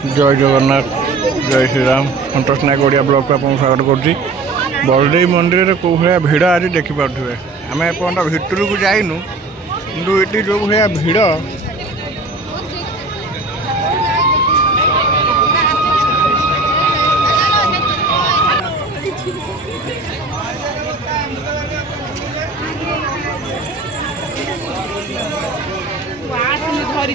जय जगन्नाथ जय श्रीराम संतोष नायक ओडिया ब्लॉक को आपको स्वागत करुँची। बलदेव मंदिर में कौ भाया भिड़ आज देखिपे आम एपर्त भितर को जाइनु कि ये जो भाया भिड़ धरी